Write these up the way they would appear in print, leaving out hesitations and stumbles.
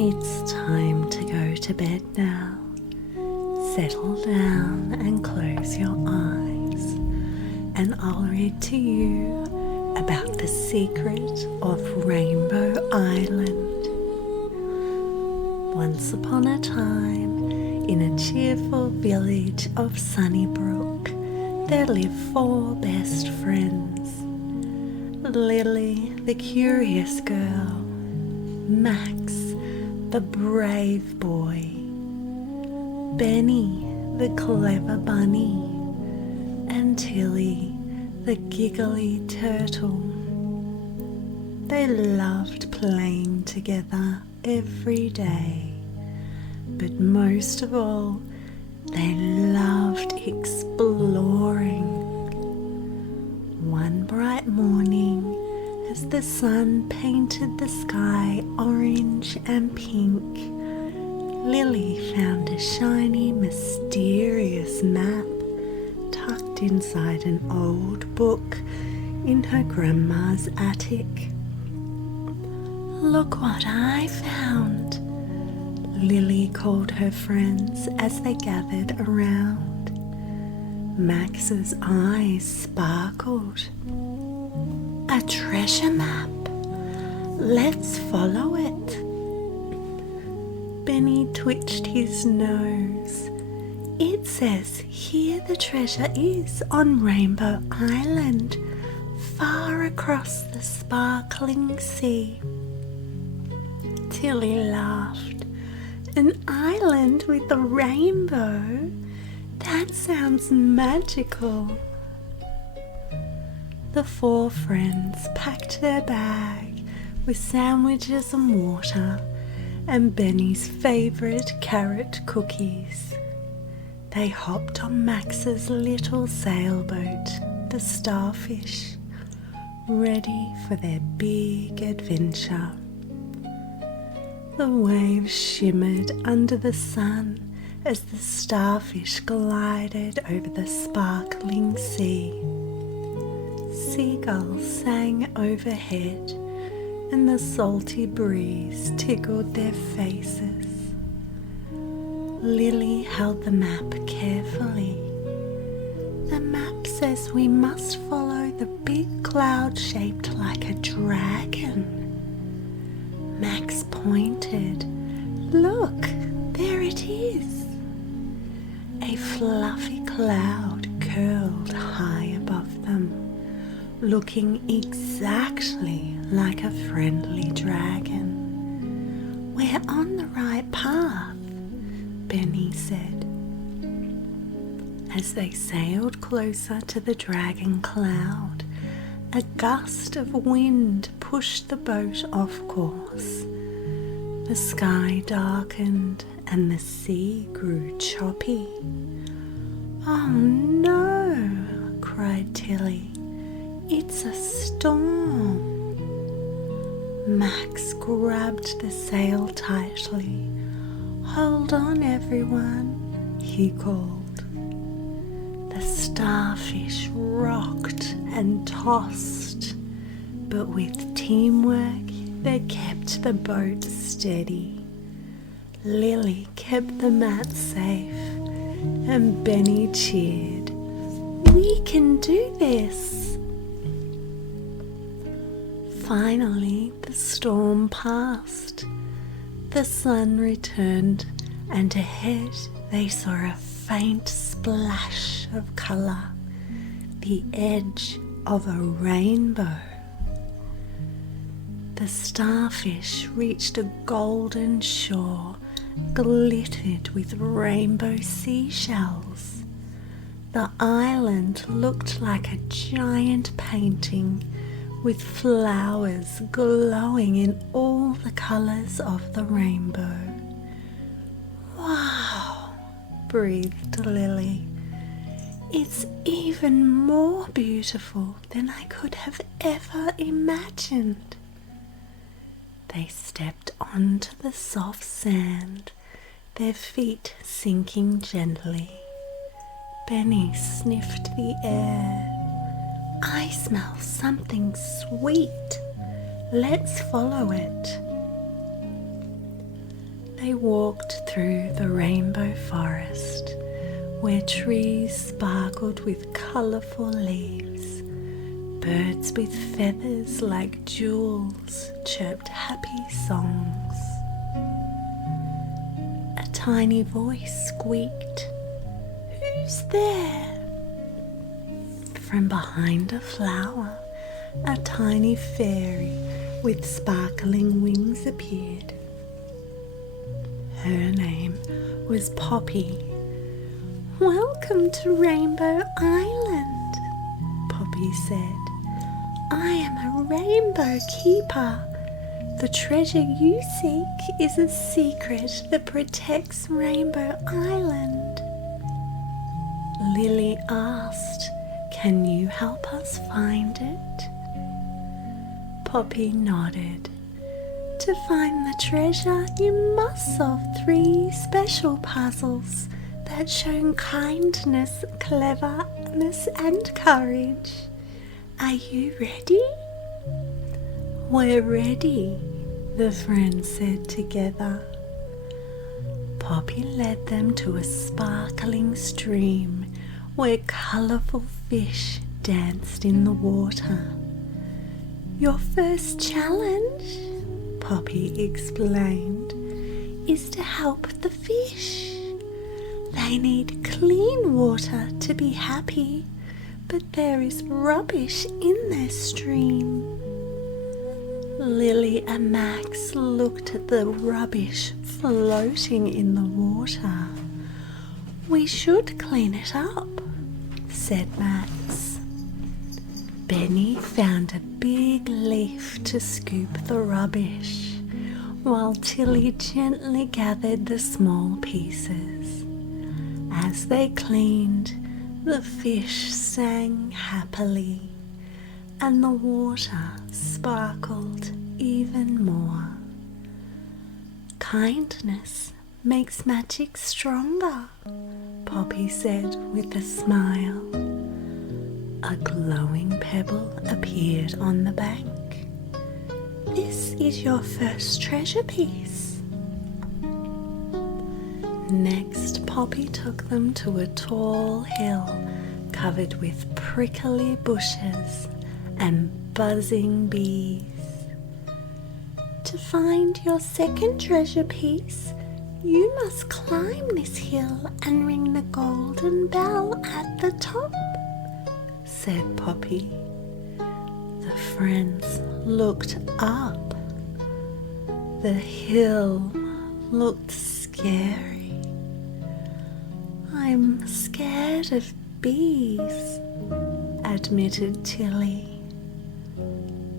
It's time to go to bed now. Settle down and close your eyes, and I'll read to you about the secret of Rainbow Island. Once upon a time, in a cheerful village of Sunnybrook, there lived 4 best friends. Lily, the curious girl, Max, the brave boy, Benny, the clever bunny, and Tilly, the giggly turtle. They loved playing together every day, but most of all, they loved exploring. One bright morning, as the sun painted the sky orange and pink, Lily found a shiny, mysterious map tucked inside an old book in her grandma's attic. "Look what I found," Lily called her friends as they gathered around. Max's eyes sparkled. "A treasure map. Let's follow it." Benny twitched his nose. "It says here the treasure is on Rainbow Island, far across the sparkling sea." Tilly laughed. "An island with a rainbow? That sounds magical." The 4 friends packed their bag with sandwiches and water and Benny's favourite carrot cookies. They hopped on Max's little sailboat, the Starfish, ready for their big adventure. The waves shimmered under the sun as the Starfish glided over the sparkling sea. Seagulls sang overhead, and the salty breeze tickled their faces. Lily held the map carefully. "The map says we must follow the big cloud shaped like a dragon." Max pointed. "Look, there it is." A fluffy cloud curled high above them, looking exactly like a friendly dragon. "We're on the right path," Benny said. As they sailed closer to the dragon cloud, a gust of wind pushed the boat off course. The sky darkened and the sea grew choppy. "Oh no," cried Tilly. "It's a storm." Max grabbed the sail tightly. "Hold on, everyone," he called. The Starfish rocked and tossed, but with teamwork they kept the boat steady. Lily kept the mat safe, and Benny cheered. "We can do this." Finally, the storm passed. The sun returned, and ahead they saw a faint splash of colour, the edge of a rainbow. The Starfish reached a golden shore glittered with rainbow seashells. The island looked like a giant painting with flowers glowing in all the colours of the rainbow. "Wow," breathed Lily. "It's even more beautiful than I could have ever imagined." They stepped onto the soft sand, their feet sinking gently. Benny sniffed the air. "I smell something sweet. Let's follow it." They walked through the rainbow forest, where trees sparkled with colourful leaves. Birds with feathers like jewels chirped happy songs. A tiny voice squeaked, "Who's there?" From behind a flower, a tiny fairy with sparkling wings appeared. Her name was Poppy. "Welcome to Rainbow Island," Poppy said. "I am a rainbow keeper. The treasure you seek is a secret that protects Rainbow Island." Lily asked, "Can you help us find it?" Poppy nodded. "To find the treasure, you must solve 3 special puzzles that show kindness, cleverness, and courage. Are you ready?" "We're ready," the friends said together. Poppy led them to a sparkling stream where colourful fish danced in the water. "Your first challenge," Poppy explained, "is to help the fish. They need clean water to be happy, but there is rubbish in their stream." Lily and Max looked at the rubbish floating in the water. "We should clean it up," said Max. Benny found a big leaf to scoop the rubbish, while Tilly gently gathered the small pieces. As they cleaned, the fish sang happily, and the water sparkled even more. "Kindness makes magic stronger," Poppy said with a smile. A glowing pebble appeared on the bank. "This is your first treasure piece." Next, Poppy took them to a tall hill covered with prickly bushes and buzzing bees. "To find your second treasure piece, you must climb this hill and ring the golden bell at the top," said Poppy. The friends looked up. The hill looked scary. "I'm scared of bees," admitted Tilly.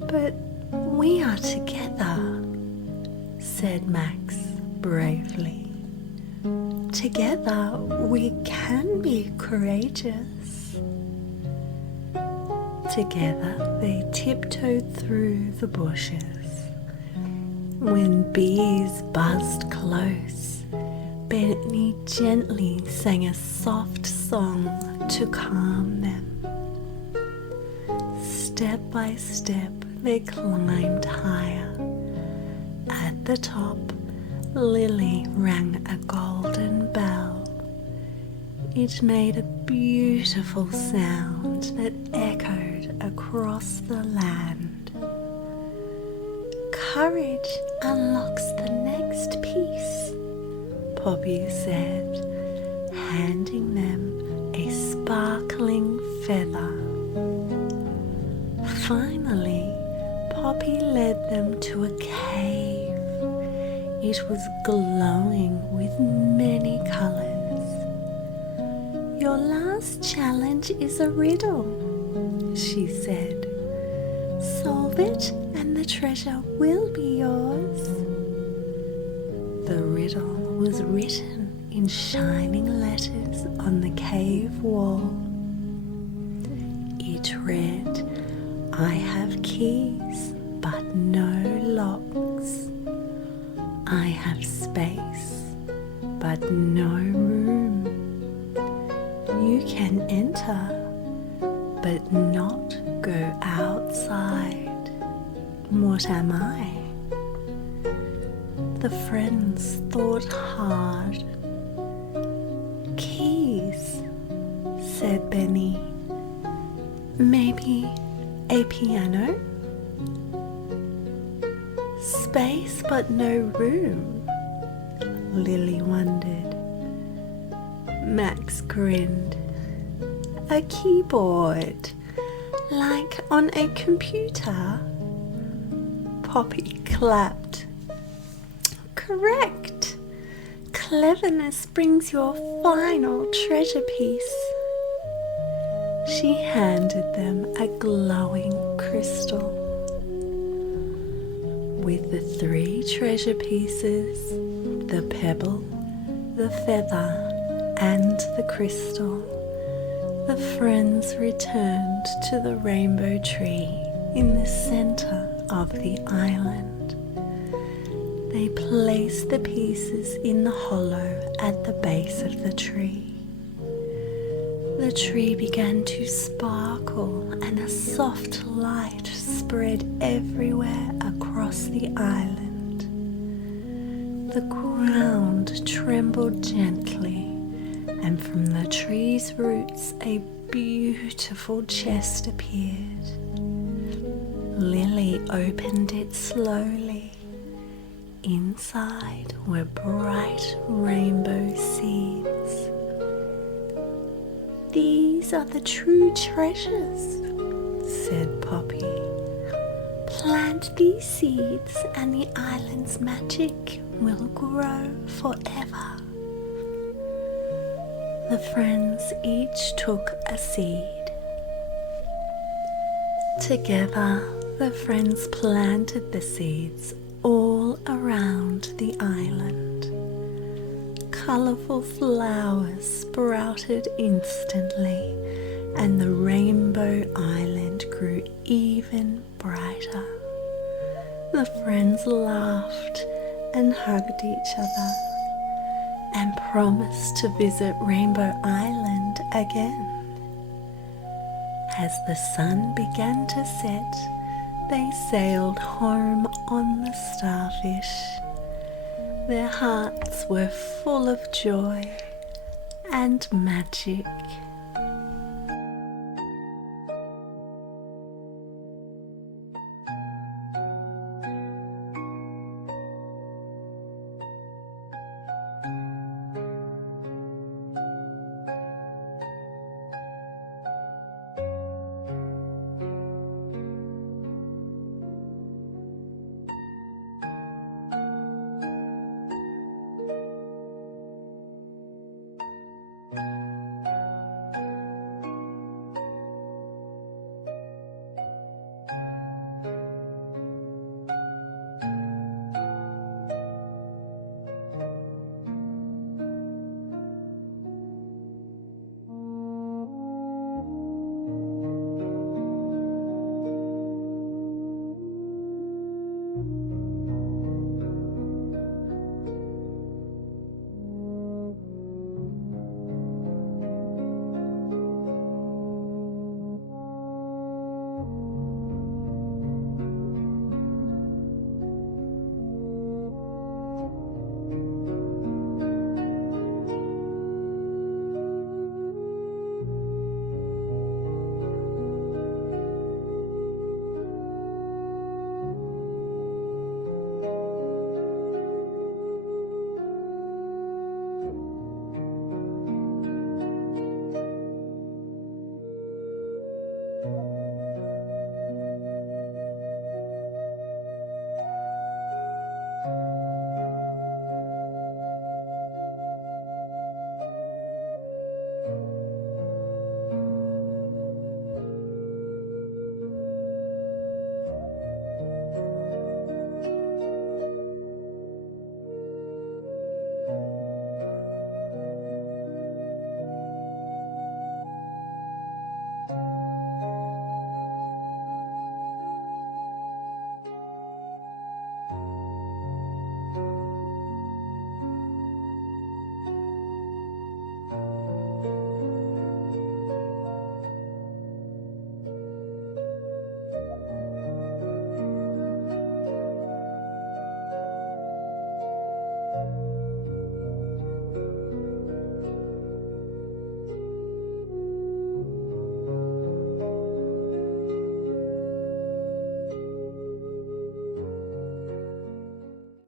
"But we are together," said Max bravely. "Together we can be courageous." Together they tiptoed through the bushes. When bees buzzed close, Benny gently sang a soft song to calm them. Step by step they climbed higher. At the top, Lily rang a golden bell. It made a beautiful sound that echoed across the land. "Courage unlocks the next piece," Poppy said, handing them a sparkling feather. Finally, Poppy led them to a cave. It was glowing with many colours. "Your last challenge is a riddle," she said. "Solve it and the treasure will be yours." The riddle was written in shining letters on the cave wall. It read, "I have keys, but no locks. I have space, but no room. You can enter, but not go outside. What am I?" The friends thought hard. Keys, said Benny. Maybe a piano? Space but no room, Lily wondered. Max grinned. A keyboard, like on a computer? Poppy clapped. Correct! Cleverness brings your final treasure piece. She handed them a glowing crystal. With the 3 treasure pieces, the pebble, the feather, and the crystal, the friends returned to the rainbow tree in the center of the island. They placed the pieces in the hollow at the base of the tree. The tree began to sparkle and a soft light spread everywhere across the island. The ground trembled gently, and from the tree's roots a beautiful chest appeared. Lily opened it slowly. Inside were bright rainbow seeds. These are the true treasures, said Poppy. Plant these seeds and the island's magic will grow forever. The friends each took a seed. Together, the friends planted the seeds all around the island. Colourful flowers sprouted instantly, and the rainbow island grew even brighter. The friends laughed and hugged each other and promised to visit Rainbow Island again. As the sun began to set, they sailed home on the Starfish. Their hearts were full of joy and magic.